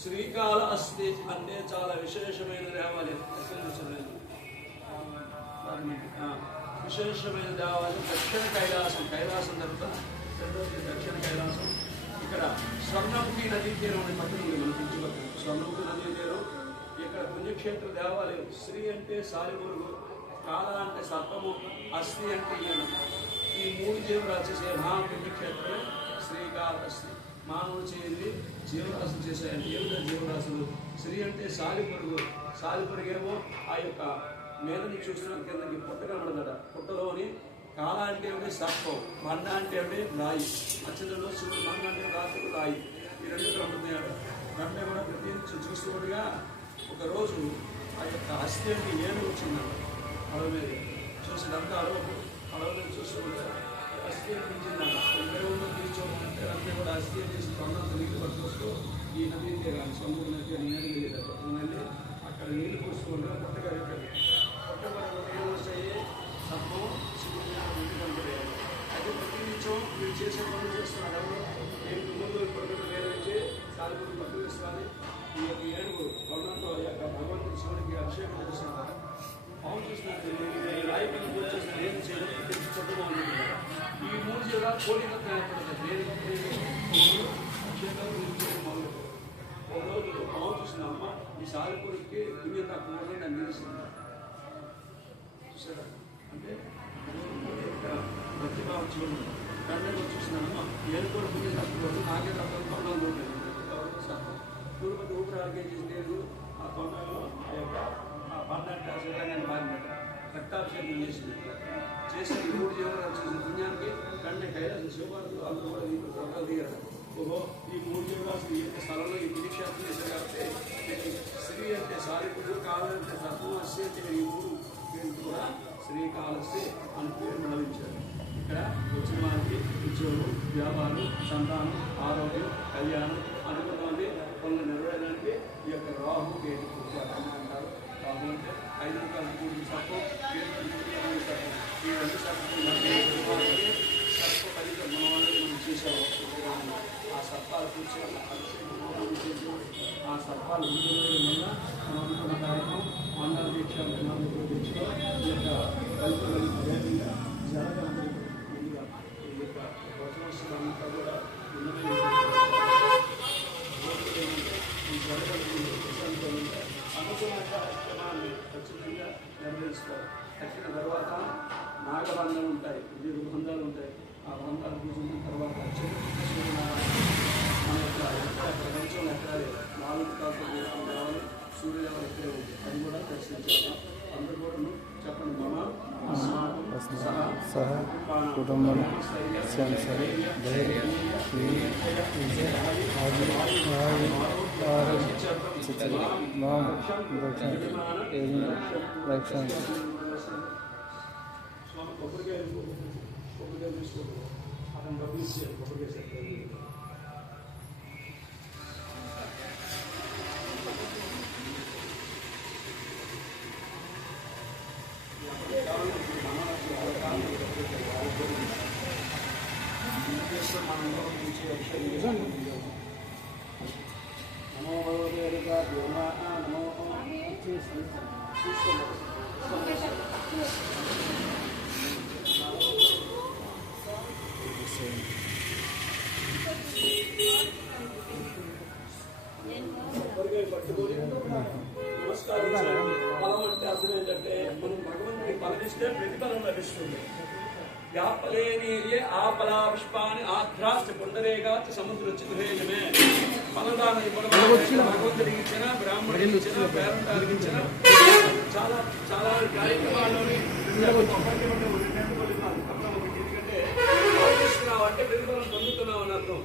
శ్రీకాళ అస్తి అంటే చాలా విశేషమైన దేవాలయం. విశేషమైన దేవాలయం దక్షిణ కైలాసం. కైలాసం తప్ప దక్షిణ కైలాసం. ఇక్కడ స్వర్ణముఖి నదీ తీరం అనే పక్కన మనకి స్వర్ణముఖి నదీ తీరం. ఇక్కడ పుణ్యక్షేత్ర దేవాలయం. శ్రీ అంటే సాలిపురుగు, కాళ అంటే సర్పము, అస్థి అంటే ఈయన. ఈ మూడు జీవరాశి చేసే మహాపుణ్యక్షేత్రమే శ్రీకాళహస్తి. మానవులు చేయండి జీవరాశులు చేసేయండి. ఏమిటో జీవరాశులు? శ్రీ అంటే సాలిపురుగు. సాలిపురుగేమో ఆ యొక్క మీద నుంచి చూస్తున్న కిందకి పుట్ట కనబడదట. పుట్టలోని కాళ అంటే ఏమిటి? సర్పం. బండ అంటే ఏమిటి? రాయి. మత్స్యంలో శివుడు బండ అంటే రాత్రి రాయి. ఈ రెండు కనబడుతున్నాడు. బండ కూడా ప్రతి చూస్తుండగా ఒకరోజు ఆ యొక్క అస్థి అంటే ఏనుగు వచ్చిందంట. అడవి మీద చూసినంతా అడవి మీద చూస్తుండగా అస్థి అనిపించిందంట. ఇద్దరు తీర్చోమంటే అన్నీ కూడా అస్థి చేసి తొందర నీళ్ళు పట్టుకొస్తూ ఈ నదీ తీరాలి సొంత నది నీళ్ళు వెళ్ళి అక్కడ నీళ్ళు పోసుకుంటే కొత్తగా పెట్టారు. కొత్తగా నీళ్ళు వస్తాయి. సర్పం శివుడు కనపడేయాలి. అయితే ప్రతి నిత్యం వీళ్ళు చేసే పనులు చేస్తున్నారు. ఎవరు ముందు కొడుకు వేరే సాలిపురుగు పట్టు వేసుకోవాలి. ఈ యొక్క ఏనుగు కొడంతో భగవంతుడు శివుడికి అభిషేకం చేస్తున్నారు. పాము చూసినట్టు రాయి పని పూజ చేసిన ఏం చేయడం చుట్టూ ఉంటుంది. ఈ మూడు జీవాలు కోడికత్వం ఏర్పడుతుంది. అభిషేకాలు మొదలు. ఒక రోజు పాము చూసిన అమ్మ ఈ సాలిపురుడికి పుణ్యం తక్కువ నన్ను నిలిచింది. చూడండి కండలు వచ్చేసినాను ఏడుకోవడం పుణ్యం తప్పుకోవడం నాకే తప్ప కొండలు చూడలేదు తిరుపతి ఊపిరాలకి ఏం చేసి నేను ఆ కొండలో ఆ యొక్క ఆ పన్నెండు శరీరాన్ని మారినట్టు రక్తాభిషేకం చేసిన 3 జీవనాలు చేసిన పుణ్యానికి కంటే కైలాసం శివపార్వతులు అందరూ కూడా దీంట్లో స్వర్గాలు దిగారు. ఓహో ఈ 3 జీవరాశులు ఈ యొక్క స్థలంలో ఈ గిరిక్షేత్రం చేశారు కాబట్టి శ్రీ అంటే సారిపుడు కావాలంటే తత్వం అస్సి అంటే ఈ 3 పేర్లు కూడా శ్రీకాళహస్తి అని పేరు భావించారు. ఇక్కడ వచ్చిన వారికి ఉద్యోగం, వ్యాపారం, సంతానం, ఆరోగ్యం, కళ్యాణం అనుకున్నది పనులు నెరవేరడానికి ఈ యొక్క రాహు కేతు పూజ అంటారు. రాహు అంటే 5 రకాల పూజ సర్పం, ఈ 2 సర్పం ఫలితం మన వాళ్ళకి మనం చేసాము. ఆ సర్పాలు కూర్చొని ఆ సర్పాలు వల్ల మనం అనుకున్న కార్యక్రమం మండల దీక్ష దీక్షలో ఈ యొక్క ఫలితం వేగంగా జరగాలి. ముందుగా ఈ యొక్క వచనోత్సవాలంతా కూడా అనుకున్న కార్యక్రమాన్ని ఖచ్చితంగా నెరవేరుస్తారు. కట్టిన తర్వాత నాగబంధాలు ఉంటాయి, 7 బంధాలు ఉంటాయి. ఆ బంధాలు కూర్చున్న తర్వాత మన యొక్క ప్రపంచంలో ఎక్కడాలి 4 కాకులు కావాలి, సూర్యదేవుడు ఎక్కడే ఉంది, అది కూడా దర్శించాలి. అందరూ కూడా చెప్పండి. మమ సహ కుటుంబం రక్షణ అతను డబ్బులు ఇచ్చారు. నమో భగవతే నమో పట్టుకొని నమస్కారం చేయాలి. ఫలం అంటే అర్థం ఏంటంటే మనం భగవంతుడికి ఫలమిస్తే ప్రతిఫలం లభిస్తుంది. వ్యాపలేని ఆపలా పుష్పాన్ని ఆధ్రాష్ట పుండరేగాచ సముద్రచితుహేజమే ఫలదానం ఇవ్వడం భగవంతుడికి ఇచ్చిన, బ్రాహ్మణుడికి ఇచ్చిన, పేరంటానికి ఇచ్చిన చాలా చాలా కార్యక్రమాల్లోని ఎందుకంటే ఫలిస్తున్నావు అంటే ప్రతిఫలం పొందుతున్నావు అని అర్థం.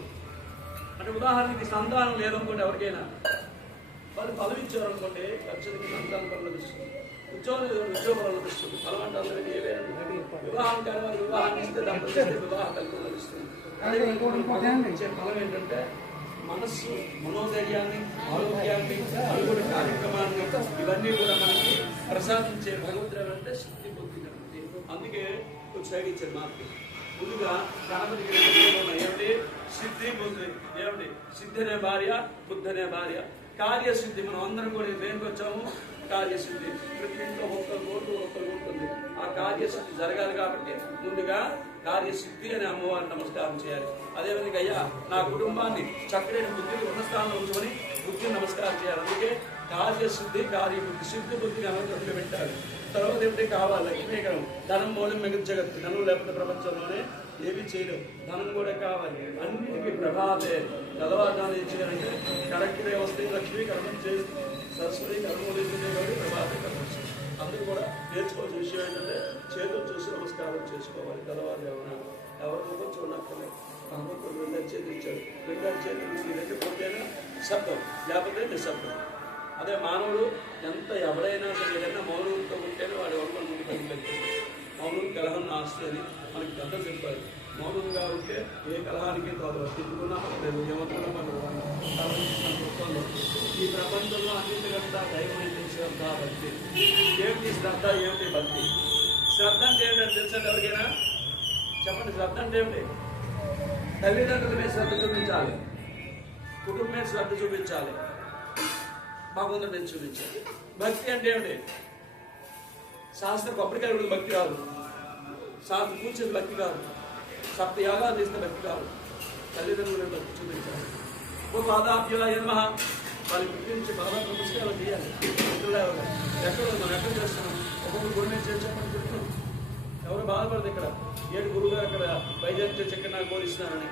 అంటే ఉదాహరణకి సంతానం లేదనుకోండి, ఎవరికైనా వాళ్ళు ఫలం ఇచ్చారు అనుకోండి, ఖచ్చితంగా సంతానం ఫలం లభిస్తుంది. ఉద్యోగం లేదు, ఉద్యోగం లభిస్తుంది. ఫలం అంటే అందరికీ ఏదైనా వివాహం కాని వారు వివాహాన్ని ఇస్తే దంపతులు వివాహ ఫలితం లభిస్తుంది. ఇచ్చే ఫలం ఏంటంటే మనస్సు, మనోధైర్యాన్ని, ఆరోగ్యాన్ని, అనుకున్న కార్యక్రమాన్ని ఇవన్నీ కూడా మనకి ప్రసాదించే భగవంతుడు అంటే శక్తి పొందినటువంటి. అందుకే ఉత్సాహించారు మార్పు. ముందుగా గణపతికి ఏమిటి సిద్ధి పొంది, ఏమిటి సిద్ధి అనే భార్య, బుద్ధి అనే భార్య. కార్యసిద్ధి మనం అందరం కూడా దేనికి వచ్చాము? కార్యసిద్ధి. ప్రతి ఇంట్లో ఒక్కరు ఉంటుంది. ఆ కార్యసిద్ధి జరగాలి కాబట్టి ముందుగా కార్యసిద్ధి అనే అమ్మవారిని నమస్కారం చేయాలి. అదేవిధంగా అయ్యా నా కుటుంబాన్ని చక్కడైన బుద్ధిని ఉన్న స్థానంలో ఉంచుకొని బుద్ధిని నమస్కారం చేయాలి. అందుకే కార్యసిద్ధి, కార్యబుద్ధి, సిద్ధి బుద్ధిని అనంతరంలో పెట్టాలి. తర్వాత ఏమిటి కావాలి? లక్ష్మీకరం. ధనం మూలం మిగతా జగత్తు. ధనం లేకపోతే ప్రపంచంలోనే ఏమీ చేయలేవు. ధనం కూడా కావాలి. అన్నిటికీ ప్రభావే తెల్లవారుజామున చేయాలంటే కరెక్ట్గా వస్తే లక్ష్మీ కర్మం చేస్తుంది, సరస్వతి కర్మూలించే ప్రభావే కర్మ. అందరూ కూడా నేర్చుకోవాల్సిన విషయం ఏంటంటే చేతులు చూసి నమస్కారం చేసుకోవాలి. తెల్లవారుజామున ఎవరి ముఖం చూడక్కర్లేదు. భగవంతుడు 2 చేతులు ఇచ్చాడు. 2 చేతులు రెండు పోతేనే శబ్దం, లేకపోతే నిశ్శబ్దం. అదే మానవుడు ఎంత ఎవరైనా సరే ఏదైనా మౌనంతో ఉంటేనే వాడి ఎవరిలో ముందు కలిగిపోతుంది. మౌనం కలహం నాస్తి అని మనకి పెద్ద చెప్పారు. మౌనంగా ఉంటే ఏ కలహానికి తిరుగున్నా లేదు, ఏమనుకున్నా మనం. ఈ ప్రపంచంలో అన్నింటికంతా దైవమైన శ్రద్ధ, భక్తి. ఏమిటి శ్రద్ధ, ఏమిటి భక్తి? శ్రద్ధ అంటే ఏంటంటే తెలుసండి ఎవరికైనా? చెప్పండి, శ్రద్ధ అంటే ఏమిటి? తల్లిదండ్రుల మీద శ్రద్ధ చూపించాలి, కుటుంబం మీద శ్రద్ధ చూపించాలి, భగవంతుడి మీద చూపించాలి. భక్తి అంటే ఏమిటి? శాస్త్ర కొబ్బరికాయ కూడా భక్తి కాదు, శాస్త్ర కూర్చేది భక్తి కాదు, సప్త యాగాలు చేస్తే భక్తి కాదు. తల్లిదండ్రుల భక్తి చూపించాలి. ఒక పాదాభ్యాయ నమః వాళ్ళకి గురించి బాగా నమస్కారం చేయాలి. ఎక్కడ మనం ఎక్కడ చేస్తున్నాం? ఒక్కొక్క గుడి మీద చెప్పండి చెప్తున్నాం. ఎవరు బాగా బాధపడదు ఇక్కడ. ఏడు గురువుగారు అక్కడ వైద్యం చేసి ఇక్కడ నాకు బోధిస్తున్నారని.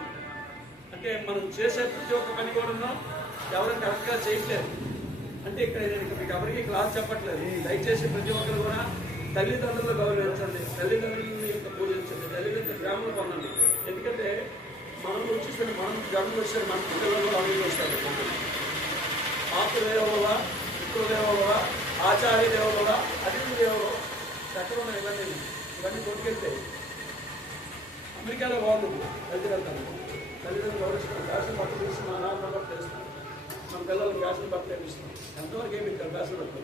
అంటే మనం చేసే ప్రతి ఒక్క పని కూడా ఎవరైనా కరెక్ట్గా చేయట్లేదు. అంటే ఇక్కడ నేను మీకు ఎవరికి క్లాస్ చెప్పట్లేదు. దయచేసి ప్రతి ఒక్కరు కూడా తల్లిదండ్రులు గౌరవించండి, తల్లిదండ్రులని యొక్క పూజించండి, తల్లిదండ్రుల ప్రేమలు పొందండి. ఎందుకంటే మనం వచ్చేసరికి మనం జన్మలు వచ్చారు, మన పిల్లలు అభివృద్ధి వస్తారు. మాతృదేవోభవ, పితృదేవోభవ, ఆచార్య దేవోభవ, అతిథి దేవోభవ, ఎక్కడ ఉన్నాయి ఇవన్నీ కొట్టుకెళ్తాయి. అమెరికాలో వాళ్ళు వెళ్తారు, తల్లిదండ్రులు గౌరవిస్తున్నారు, ఫ్యాషన్ బట్టలు తీస్తున్నాం, నాన్న బట్టలు తెలుస్తున్నాం, మన పిల్లలకి ఫ్యాషన్ బట్టలు వేపిస్తున్నాం. ఎంతవరకు ఏమి ఇక్కడ ఫ్యాషన్ బట్టలు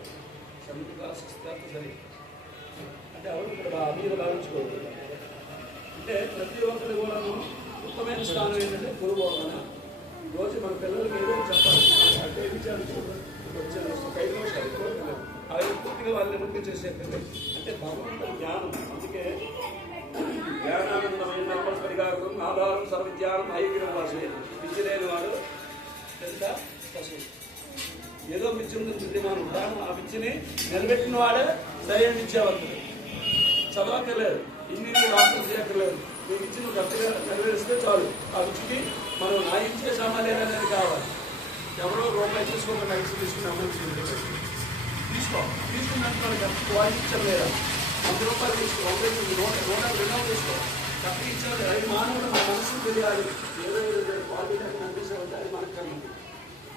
7th క్లాస్ 6th క్లాస్ సరే. అంటే ఎవరు ఇక్కడ మీద భావించుకోవద్దు. అంటే ప్రతి ఒక్కరు కూడా ఉత్తమైన స్థానం ఏంటంటే గురువు బోధన. రోజు మన పిల్లలకి ఏదో చెప్పాలి. అంటే విచారించు వచ్చాను 5 నిమిషాలు అవి పూర్తిగా వాళ్ళని ముందు చేసేది. అంటే భగవంతుడి జ్ఞానం. అందుకే జ్ఞానానందమైన పరిగారం ఆధారం సర్వజ్ఞానం ఐగిరం వాసి విద్య లేని వాడు తెలుసా పశువు. ఏదో విద్య ఉంది బుద్ధిమానం, కానీ ఆ విద్యని నిలబెట్టిన వాడే సరైన విద్యావంతుడు. చదవక్కర్లేదు, ఇంజనీరింగ్ డాక్టర్ చేయక్కర్లేదు. మీ విద్యను గట్టిగా నెరవేరిస్తే చాలు. ఆ విద్యకి మనం నా ఇచ్చే సామాన్యం అనేది కావాలి. ఎవరో రూపాయి తీసుకోకుండా ఐసి తీసుకుని అమలు తీసుకో తీసుకున్నట్టు మనకి క్వాలిటీ ఇచ్చలేదా? 100 రూపాయలు తీసుకో, 100 తీసుకో, కట్టి ఇచ్చారు. అది మానవుడు మన మనసుకు తెలియాలి. ఏదో క్వాలిటీ అనిపిస్తే అది మనకు కలిగింది.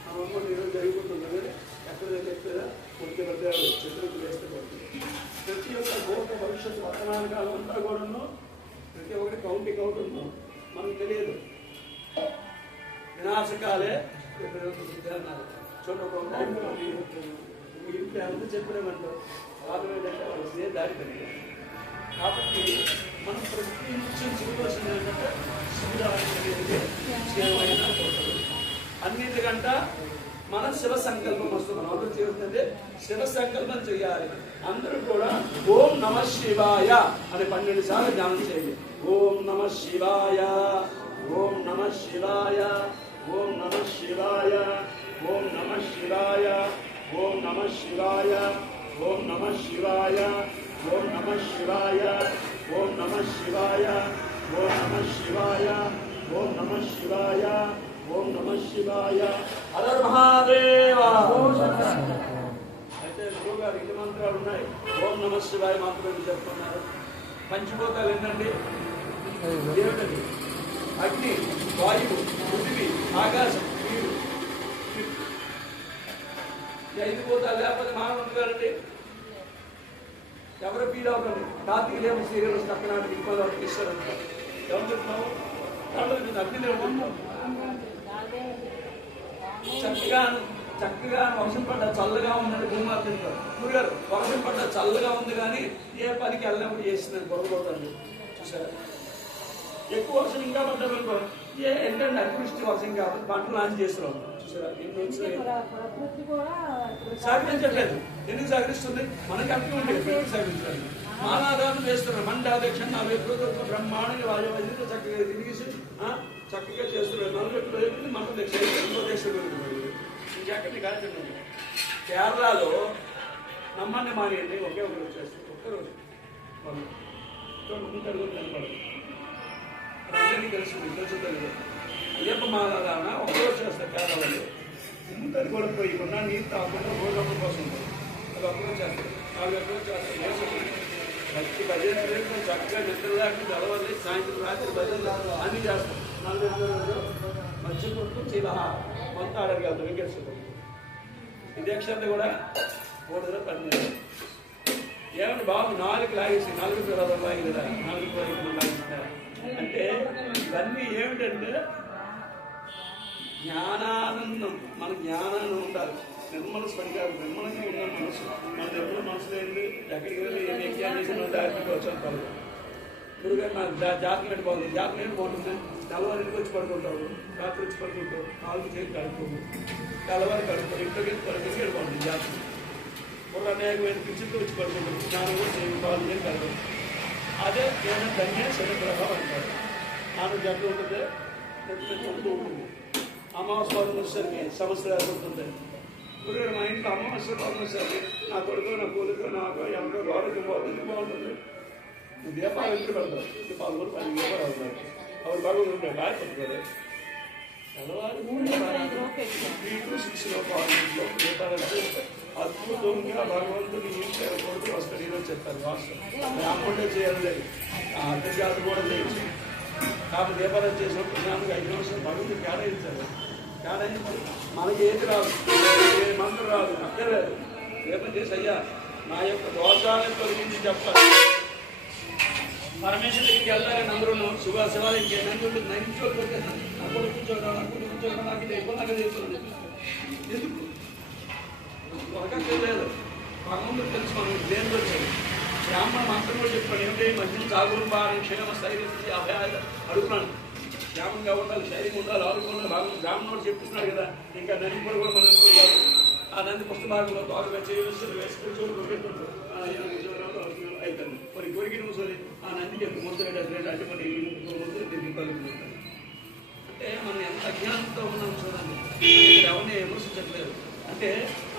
మన అమ్మ ఈరోజు జరిగిపోతుంది. ఎక్కడైతే ఎక్కడ కొద్ది పడ్డారు చిత్రకు వేస్తే పడుతుంది. ప్రతి ఒక్క గోట భవిష్యత్తు వర్తమాన కాలం అంతా కూడాను ప్రతి ఒక్కటి కౌంటింగ్ అవుట్ ఉందాం మనకు తెలియదు. వినాశకాలే చూడండి. ఇంట్లో ఎంత చెప్పినామంటారు వాళ్ళు ఏంటంటే వాళ్ళు సేమ్ దారి పెట్టారు. కాబట్టి మనం ప్రతి నిత్యం చూడాల్సింది ఏంటంటే శివమైన అన్నిటికంట మన శివ సంకల్పం వస్తుంది. మనం అందరూ చేస్తుంది శివ సంకల్పం చేయాలి. అందరూ కూడా ఓం నమ శివాయ అని 12 సార్లు ధ్యానం చేయండి. ఓం నమ శివాయ, ఓం నమ శివాయ, ఓం నమ శివాయ, ఓం నమ శివాయ, ఓం నమ శివాయ, ఓం నమ శివాయ, ఓం నమ శివాయ, ఓం నమ శివాయ, ఓం నమ శివాయ, ఓం నమ శివాయ, ఓం నమ శివాయ. హర మహాదేవ. అయితే గురువుగారు ఇన్ని మంత్రాలు ఉన్నాయి. ఓం నమ శివాయ మంత్రాలు చెప్తున్నారు. పంచభూతాలు ఏంటండి? ఏమిటండి? అగ్ని, వాయువు, పృథివీ, ఆకాశం, నీరు. 5 భూతాలు లేకపోతే మానవుడు గారండి. ఎవరు ఫీల్ అవ్వకండి. కార్తీక సీరియల్ చక్కనాటి ఇంకోటి ఇస్తారంటారు. ఎవరు చెప్తున్నావు? అగ్ని చక్కగా వర్షం పడ్డ చల్లగా ఉందని భూమాత తింటారు. గురుగారు వర్షం పడ్డ చల్లగా ఉంది కానీ ఏ పనికి వెళ్ళినప్పుడు చేసిందని గొడవపోతాను. చూసారా? ఎక్కువ వర్షం ఇంకా పడ్డారు అనుకో, ఏంటంటే అతివృష్టి వర్షం కాబట్టి పంటలు లాంచ్ చేస్తున్నాం. చూసారా? సహకరించట్లేదు. ఎందుకు సహకరిస్తుంది? మనకి అర్థం ఉంటుంది సహకరించాలి. మానాదాన్ని వేస్తున్నారు. మండాధ్యక్ష 40 రోజులు బ్రహ్మాండంగా వాయువు చక్కగా తిరిగేసి చక్కగా చేస్తున్నారు. 40 రోజులు మన దేశంలో ఇంకెక్కడికి కార్యక్రమం. కేరళలో నమ్మని మానేయండి, ఒకే ఒక రోజు చేస్తారు. ఒక్కరోజు వాళ్ళు కనపడదు. అందరికీ తెలుస్తుంది, తెలుసుతుంది. అయ్యప్ప మాలాదాన ఒక్కరోజు చేస్తారు కేరళలో. ఇంతది కూడా పోయి కొన్నా నీరు తాకుండా రోజు కోసం ఉంటుంది. అది ఒక్కరోజు చేస్తారు, 4 రోజులు చేస్తారు. భక్తి భజన చక్కగా నిద్ర లేకుండా తెలవాలి, సాయంత్రం రాత్రి భజన అన్నీ చేస్తారు. 4 రోజులు మంచి కొట్టుకు చీల మొత్తం ఆడకి వెళ్తాం. వెంకటేశ్వర ఇది అక్షరాలు కూడా 3 12 ఏమన్నా బాబు 4 లాగేసి 4 పిల్లలు లాగిరా 4 పిల్లలు లాగిస్తారా అంటే ఇవన్నీ ఏమిటంటే జ్ఞానానందం. మన జ్ఞానాన్ని ఉండాలి. నిర్మల స్పడికారు నిర్మలంగా ఉన్న మనసు. మన నిర్మల మనసులో ఏంటి? ఎక్కడికి వెళ్ళి ఏ యజ్ఞాలు చేసి మన జాగ్రత్తగా వచ్చాను పలు. గురుగారు నాకు జాగ్రత్త బాగుంది. జాగ్రత్త బాగుంటుంది. తెల్లవారికి వచ్చి పడుకుంటారు, రాత్రి వచ్చి పడుకుంటారు, 4 చేసి కడుక్కోము, తెల్లవారి కడుక్కోరు, ఇంట్లోకి పడుకుంటే బాగుంటుంది. జాగ్రత్త కూడా అనేకమైన పిచ్చులతో వచ్చి పడుకుంటారు, స్నానం కూడా చేసి 4 చేసి కడుకోరు. అదే ఏదైనా ధన్య శనిగ్రహం అంటారు. 4 జట్లు ఉంటుంది, నెత్తి ఉంటుంది. అమావాస్య పౌర్ణమి వచ్చేసరికి సంవత్సరాలు ఉంటుంది. గురుగారు మా ఇంట్లో అమావాస్య పౌర్ణమి వచ్చేసరికి నా కొడుకు, నా కూతురు, నాకు ఎవరికో ఆరోగ్యం బాగుంటుంది. దీపాలు ఎప్పుడు పెడతారు, దీపాలు కూడా 10 దీపాలు అవుతారు. அவர் భగవంతుడు గాలి పట్టుకోరు తెల్లవారు 3 to 6 ఇంట్లో దీపాలంటే అద్భుతంగా భగవంతుడు ఇంట్లో కొడుకు వస్తాడు. ఈరోజు చెప్తారు వాస్తవం బ్రాహ్మణుడే చేయాలి, అంతర్జాతి కూడా చేయొచ్చు. కాబట్టి దీపాలు చేసినప్పుడు ప్రధానంగా 5 నిమిషాలు భగవంతుడు కేటాయించారు. కేటాయించి మనకి ఏది రాదు, ఏ మంత్రం రాదు, అక్కర్లేదు. దీపం చేసి అయ్యా నా యొక్క దోషాలను తొలగించి చెప్పాలి. పరమేశ్వర దగ్గరికి వెళ్తారని అందరూ శివాలయం నంది ఉంటుంది, నంది కూర్చోడం నాకు ఇది ఎక్కువ నాకు తెలుస్తుంది. ఎందుకు లేదు భగవంతుడు తెలుసు మనం దేని వచ్చాడు. బ్రాహ్మణ మంత్రం కూడా చెప్పాడు ఏమిటి, మంచి చాగురు భారం క్షేమ స్థైర్యం అభయాలు అడుగుతున్నాను. క్షేమంగా ఉండాలి, శైర్యం ఉండాలి, ఆరోగ్యం ఉండాలి. భాగం బ్రాహ్మణుడు చెప్పిస్తున్నాడు కదా. ఇంకా నంది కూడా మనం అనుకుంటారు. ఆ నంది పుస్తభాగంలో తోక వేసుకుంటూ అవుతాను మరి కోరిక మూసోని ఆ నందికి ఎంత ముద్ర అంటే మరి ముద్ర అంటే మనం ఎంత అజ్ఞానంతో ఉన్నాం చూడండి. ఎవరిని విమర్శించట్లేదు, అంటే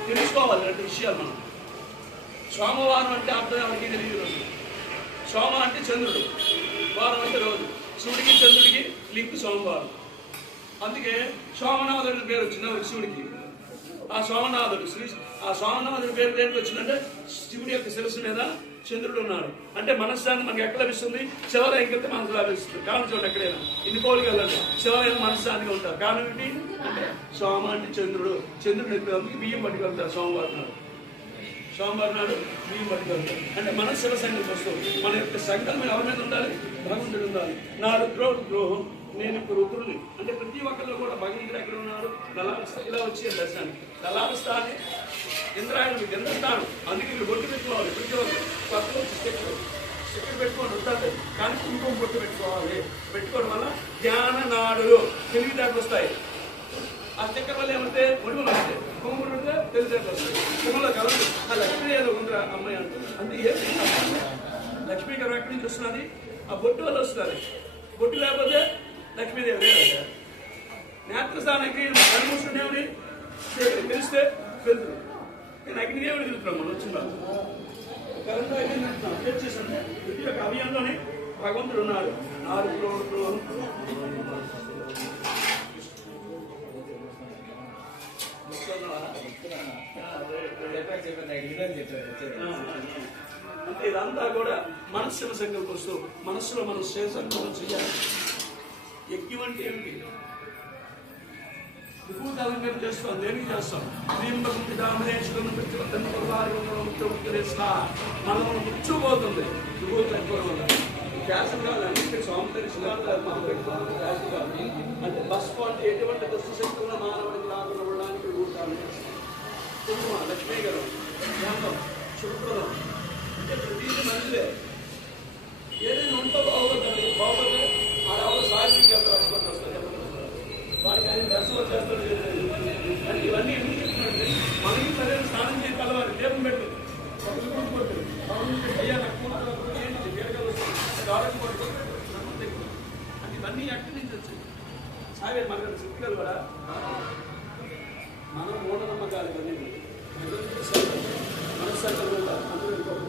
తెలుసుకోవాలి అంటే విషయాలు. మనం సోమవారం అంటే అర్థం ఎవరికి తెలియదు. రోజు సోమ అంటే చంద్రుడు, వారం అంటే రోజు. శివుడికి చంద్రుడికి లింక్ సోమవారం. అందుకే సోమనాథుడి పేరు వచ్చింది శివుడికి. ఆ సోమనాథుడు ఆ సోమనాథుడి పేరు దేనికి వచ్చిందంటే శివుడి యొక్క శిరస్సు మీద చంద్రుడు ఉన్నాడు. అంటే మనశ్శాంతి మనకి ఎక్కడ లభిస్తుంది, శివాలయం కింద మనసు లభిస్తుంది. కారణం చూడండి ఎక్కడైనా ఇన్ని పోలికి వెళ్ళండి, శివాలయం మనశ్శాంతిగా ఉంటారు. కారణం ఏంటి అంటే సోమ అంటే చంద్రుడు, చంద్రుడు ఎక్కువ బియ్యం పట్టుకెళ్తారు. సోమవారం నాడు బియ్యం పట్టుకెళ్తారు. అంటే మన శివ సంకల్పం వస్తుంది. మన యొక్క సంకల్పం ఎవరి మీద ఉండాలి, భగవంతుడు ఉండాలి. నాడు ద్రోహం నేను ఇప్పుడు రుద్రుని అంటే ప్రతి ఒక్కరిలో కూడా భగవంతుడు ఎక్కడ ఉన్నాడు, ఇలా వచ్చి దర్శనానికి దళాలస్థాన్ని ఇంద్రాయణుడు గంధస్థానం. అందుకే మీరు బొట్టు పెట్టుకోవాలి. ప్రతి ఒక్కరు కొత్త వచ్చి స్టిక్కర్ పెట్టుకోండి ఉంటారు, కానీ కుంకుమ బొట్టు పెట్టుకోవాలి. పెట్టుకోవడం వల్ల జ్ఞాన నాడులు తెలివితేటలు వస్తాయి. ఆ స్టిక్కర్ వల్ల ఏమంటే ఒడుగులు వస్తాయి, కుంకుమ పెడితే తెలివితేటలు వస్తాయి. కుంకుమలో కలదు ఆ లక్ష్మీ ఏదో ఉందిరా అమ్మాయి అంటుంది. అంటే ఏం లక్ష్మీ గారు ఎక్కడి నుంచి వస్తున్నది, ఆ బొట్టు వల్ల వస్తుంది. బొట్టు లేకపోతే లక్ష్మీదేవి లేదు. నేత్రస్థానానికి కనుమూసుకునేవి తెలిస్తే వెళ్తుంది. నేను అగ్నిదేవుడు తిరుగుతున్నాం మనం వచ్చిన కరెంట్ అప్డేట్ చేశాను. ప్రతి ఒక్క అభియాన్లోనే భగవంతుడు ఉన్నాడు. 4 రోజులు అంటే ఇదంతా కూడా మనస్సుల సంకల్పం వస్తూ మనస్సులో మనం సంకల్పం చేయాలి. యజ్ఞం అంటే ఏమిటి, విభూతాలను మేము చేస్తాం. దేనికి చేస్తాం, మనం ముచ్చుపోతుంది విభూతులు ఎక్కువ వల్ల. క్యాన్సర్ కాదు అన్నింటి సౌందర్య అంటే బస్పు అంటే ఎటువంటి దుష్టశక్తి ఉన్న మానవుడికి రాకుండా ఉండడానికి విభూతాలు కుంకుమ, లక్ష్మీ గారు గంధం, శుభ్రదం అంటే ప్రతిదీ మంచిదే. ఏదైనా ఉంటే బాగోతే ఆడ సాహిత్యం ఎంత రక్షణ వస్తుంది వారికి ఆయన దర్శనం చేస్తారు. అంటే ఇవన్నీ ఎందుకు చెప్తున్నారంటే మనకి సరైన స్నానం చేసి కలవాలి, దీపం పెట్టి కొట్టు అయ్యా నాకు ఏంటి వేరగా వస్తుంది ఆరోగ్యం పట్టుకుంటే అంటే ఇవన్నీ ఎక్కడి నుంచి వచ్చాయి. సాగే మన శక్తిగా కూడా మనం మూఢనమ్మకాలు ఇవన్నీ మనస్సంకల్పంగా అందరూ ఇంకొక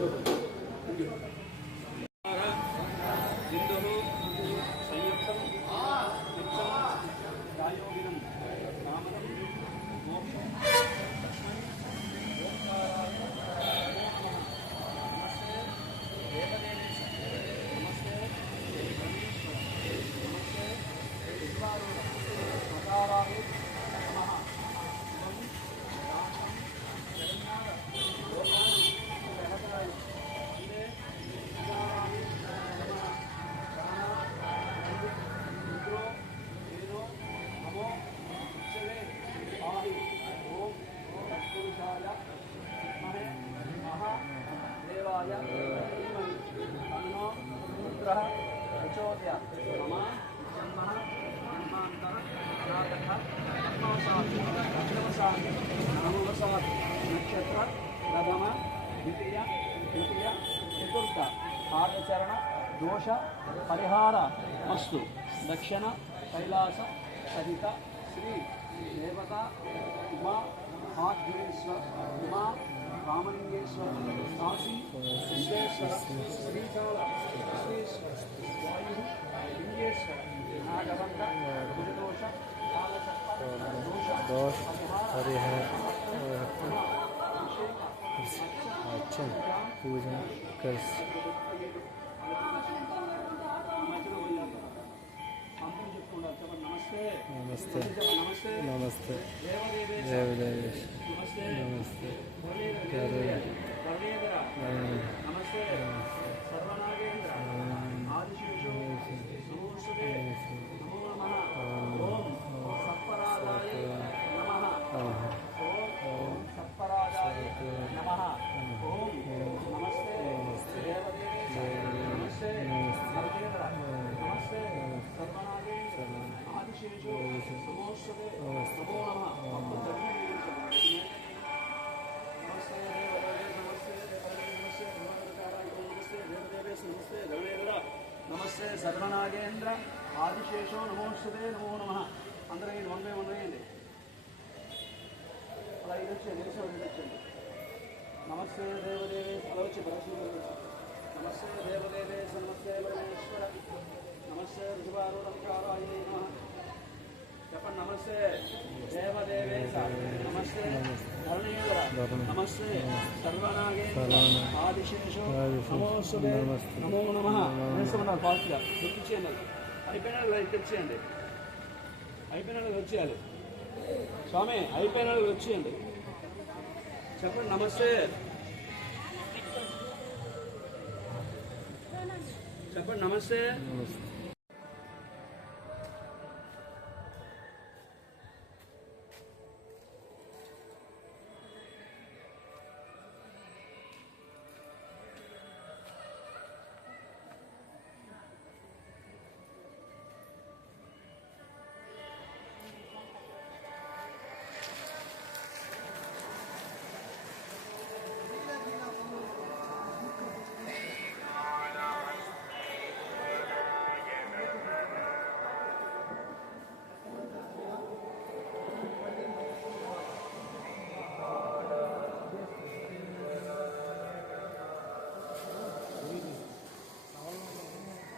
నక్షత్ర ప్రథమ ద్వితీయ తృతీయ చతుర్థ ఆచరణ దోష పరిహార మస్తు. దక్షిణ కైలాస సహిత శ్రీ దేవత ఉమా మహాద్వీశ్వర ఉమా రామలింగేశ్వర కాశీ విశ్వేశ్వర శ్రీకాళ వాయు లింగేశ్వర నాగబంధ గురుదోష दोष हरिहर अर्चन पूजन कर नमस्ते नमस्ते देवदेवेश नमस्ते नमस्ते सर्वनागेंद्र आदिशेषो नमोस्तुते नमो नमः ओम सत्पराधाय नमः ओम सत्पराधाय नमः ओम नमस्ते देवदेवेश नमस्ते सर्वेंद्र नमस्ते सर्वनागेंद्र आदिशेषो नमोस्तुते नमो नमः నమస్తే సర్వనాగేంద్ర ఆదిశేషో నమోస్తుతే నమో నమ. అందరూ అయ్యింది వన్ బై వన్ వేయండి. అలా ఇది వచ్చేది ఇది వచ్చండి. నమస్తే దేవదేవే అలా వచ్చి నమస్తే దేవదేవేశ నమస్తే పరమేశ్వర నమస్తే ఋషభారూఢంకారాయ నమః. చెప్పండి నమస్తే దేవదేవేశ నమస్తే ధరణీధర నమస్తే సర్వనాగేంద్ర ఆదిశేషో నమోస్తుతే నమో నమః. వేసుకున్నారు ఫాస్ట్గా గుర్తించేయండి. అయిపోయిన తెచ్చేయండి. అయిపోయిన వచ్చేయాలి స్వామి. అయిపోయిన వచ్చేయండి. చెప్పండి నమస్తే. చెప్పండి నమస్తే.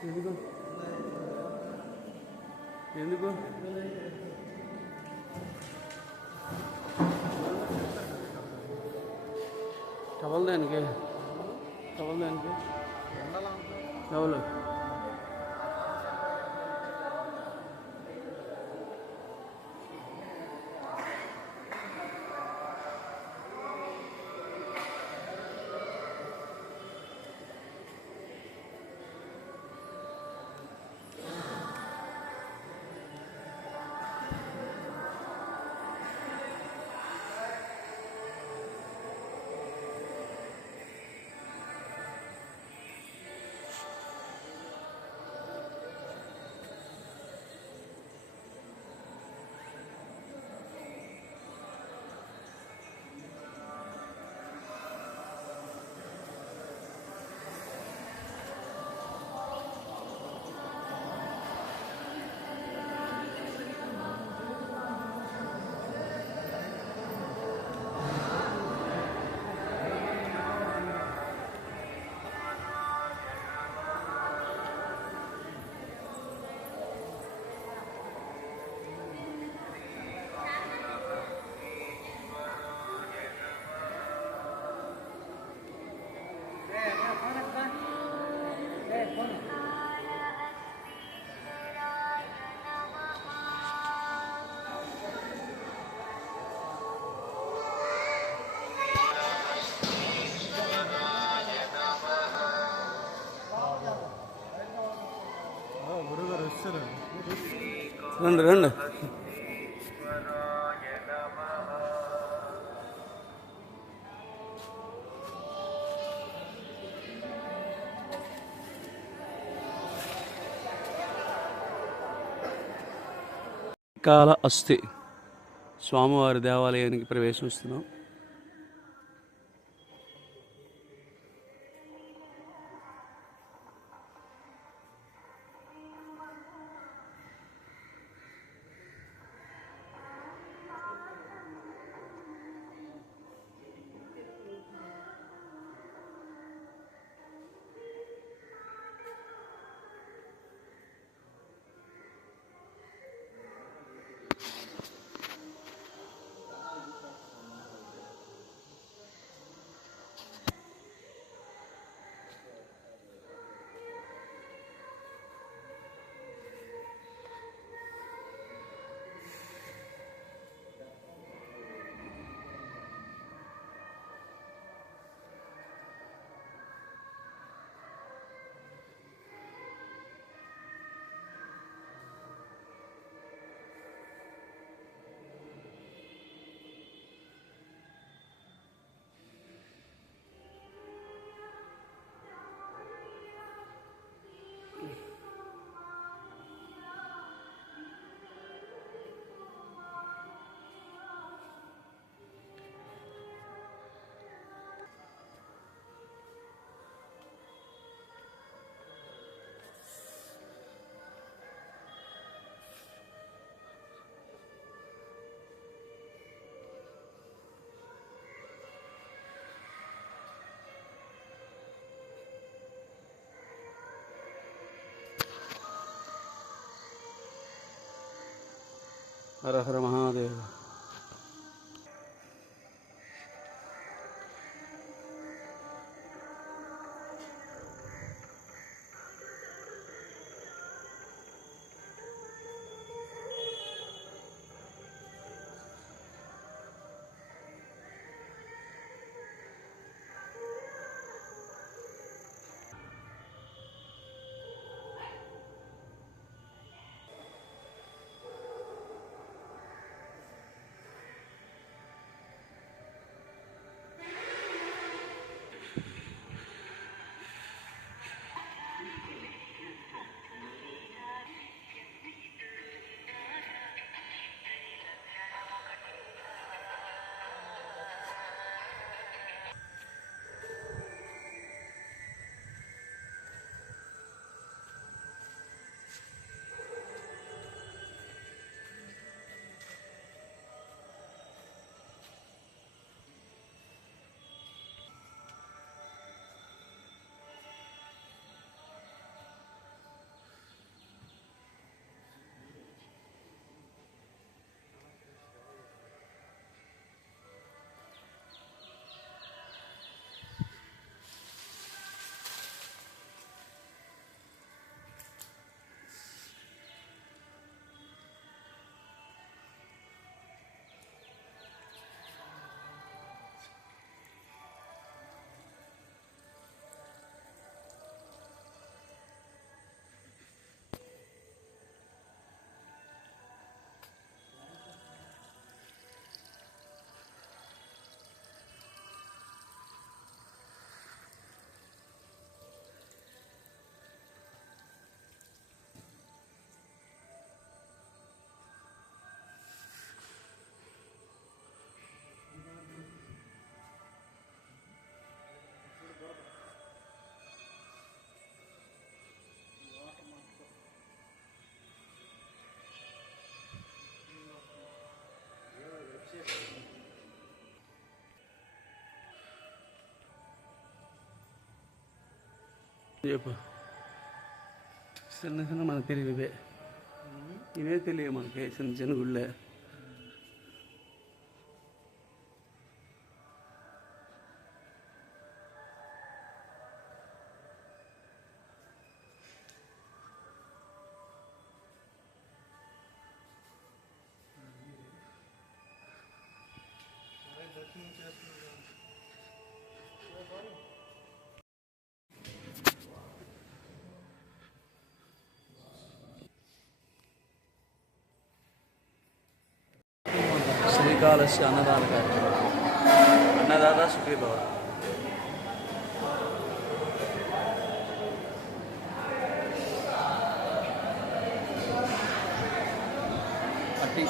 ఎందుకు ఎందుకు టవల్ దానికి టవల్ రండి రండి. కాల అస్థి స్వామివారి దేవాలయానికి ప్రవేశిస్తున్నాం. హర హర మహాదేవ. చెప్పు. చిన్న చిన్న మనకు తెలియదు ఇవే తెలియదు మనకి, చిన్న చిన్న గుళ్ళే. శ్రీకాళహస్తి అన్నదాన కార్యక్రమం. అన్నదాత సుఖీభవ. అట్టి